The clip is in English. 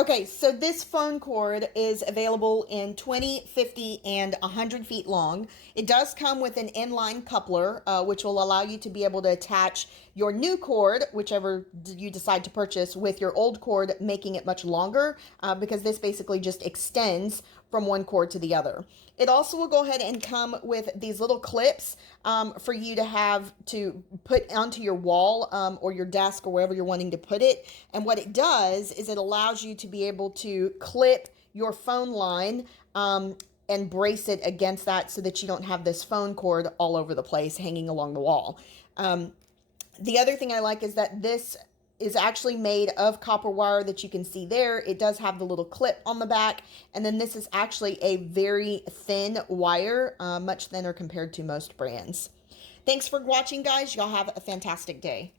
Okay, so this phone cord is available in 20, 50, and 100 feet long. It does come with an inline coupler, which will allow you to be able to attach your new cord, whichever you decide to purchase, with your old cord, making it much longer, because this basically just extends from one cord to the other. It also will go ahead and come with these little clips for you to have to put onto your wall or your desk or wherever you're wanting to put it. And what it does is it allows you to be able to clip your phone line and brace it against that so that you don't have this phone cord all over the place hanging along the wall. The other thing I like is that this is actually made of copper wire that you can see there. It does have the little clip on the back. And then this is actually a very thin wire, much thinner compared to most brands. Thanks for watching, guys. Y'all have a fantastic day.